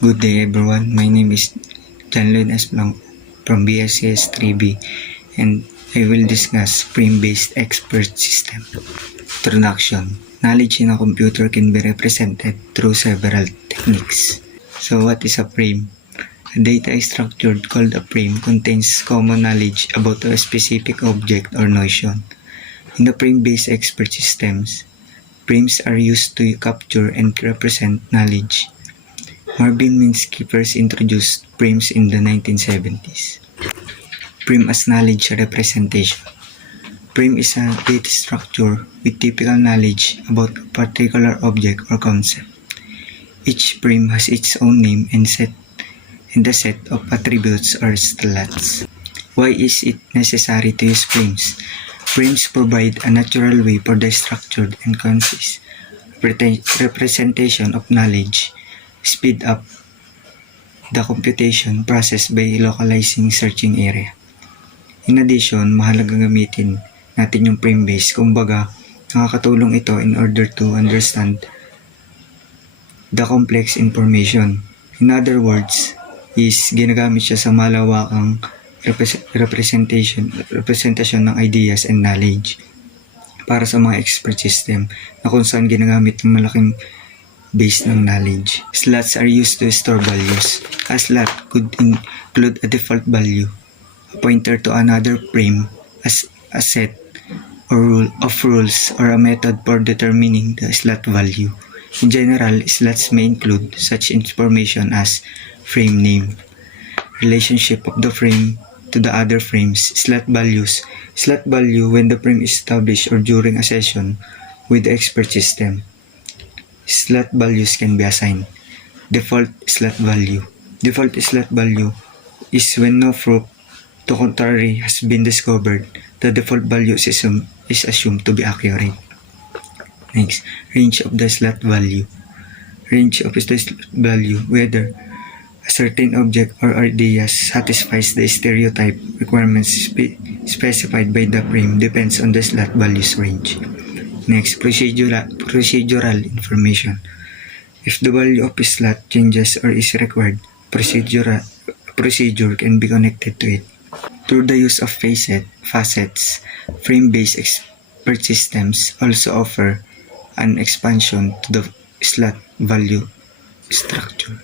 Good day everyone, my name is Janlon S. Blanc from BSCS 3B and I will discuss frame-based expert system. Introduction. Knowledge in a computer can be represented through several techniques. So what is a frame? A data structure called a frame contains common knowledge about a specific object or notion. In the frame-based expert systems, frames are used to capture and represent knowledge. Marvin Minsky first introduced frames in the 1970s. Frame as knowledge representation. Frame is a data structure with typical knowledge about a particular object or concept. Each frame has its own name and a set of attributes or slats. Why is it necessary to use frames? Frames provide a natural way for the structured and concise representation of knowledge, speed up the computation process by localizing searching area. In addition, mahalagang gamitin natin yung frame base. Kumbaga, nakakatulong ito in order to understand the complex information. In other words, is ginagamit siya sa malawakang representation ng ideas and knowledge para sa mga expert system na kung saan ginagamit ng malaking base ng knowledge. Slots are used to store values. A slot could include a default value, a pointer to another frame, as a set or rule of rules, or a method for determining the slot value. In general, slots may include such information as frame name, relationship of the frame to the other frames, slot values, slot value when the frame is established or during a session with the expert system. Slot values can be assigned. Default slot value. Default slot value is when no proof to contrary has been discovered. The default value is assumed to be accurate. Next, range of the slot value. Range of the slot value, whether a certain object or idea satisfies the stereotype requirements specified by the frame, depends on the slot value's range. Next, procedural information. If the value of a slot changes or is required, procedure can be connected to it. Through the use of facets, frame-based expert systems also offer an expansion to the slot value structure.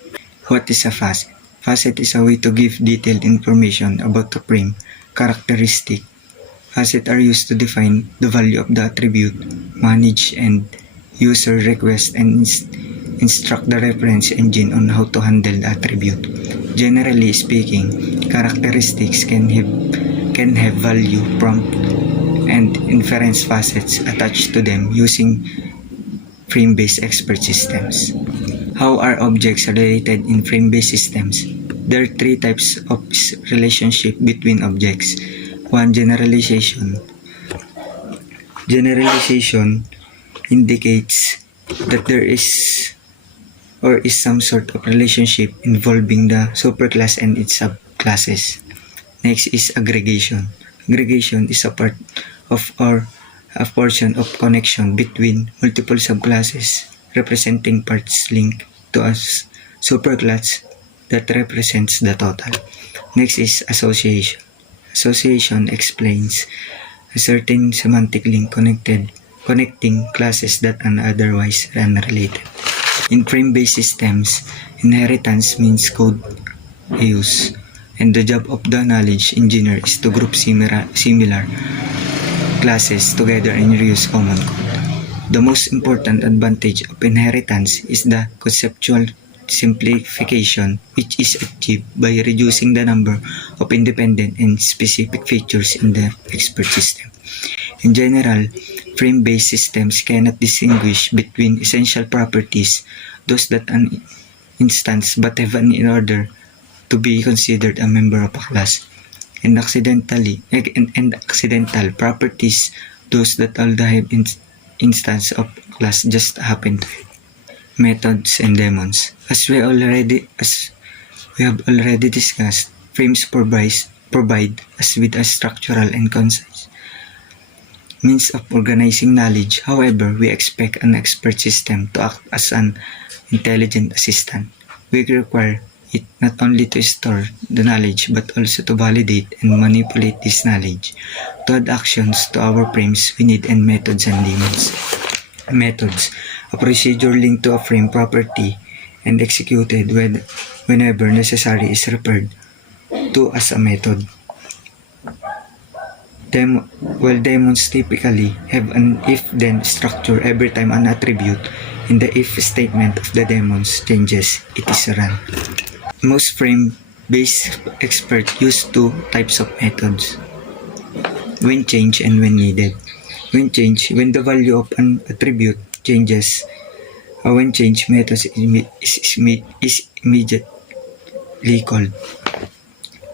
What is a facet? Facet is a way to give detailed information about the frame characteristic. Facets are used to define the value of the attribute, manage and user request, and instruct the reference engine on how to handle the attribute. Generally speaking, characteristics can have value, prompt, and inference facets attached to them using frame-based expert systems. How are objects related in frame-based systems? There are three types of relationship between objects. 1. Generalization. Generalization indicates that there is some sort of relationship involving the superclass and its subclasses. Next is aggregation. Aggregation is a part of or a portion of connection between multiple subclasses representing parts linked to a superclass that represents the total. Next is association. Association explains a certain semantic link connecting classes that are otherwise unrelated. In frame-based systems, inheritance means code use, and the job of the knowledge engineer is to group similar classes together and reuse common code. The most important advantage of inheritance is the conceptual simplification, which is achieved by reducing the number of independent and specific features in the expert system. In general, frame-based systems cannot distinguish between essential properties, those that an instance but have in order to be considered a member of a class, and accidental properties, those that all the instance of class just happen to it. Methods and daemons. As we have already discussed, frames provide us with a structural and concise means of organizing knowledge. However, we expect an expert system to act as an intelligent assistant. We require it not only to store the knowledge but also to validate and manipulate this knowledge. To add actions to our frames, we need and methods and daemons. Methods: a procedure linked to a frame property and executed whenever necessary is referred to as a method. While daemons typically have an if-then structure, every time an attribute in the if statement of the daemons changes, it is run. Most frame-based experts use two types of methods: when change and when needed. When change, when the value of an attribute changes, a when change method is immediately called.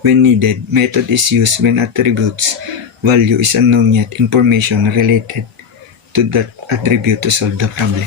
When needed, method is used when attribute's value is unknown yet information related to that attribute to solve the problem.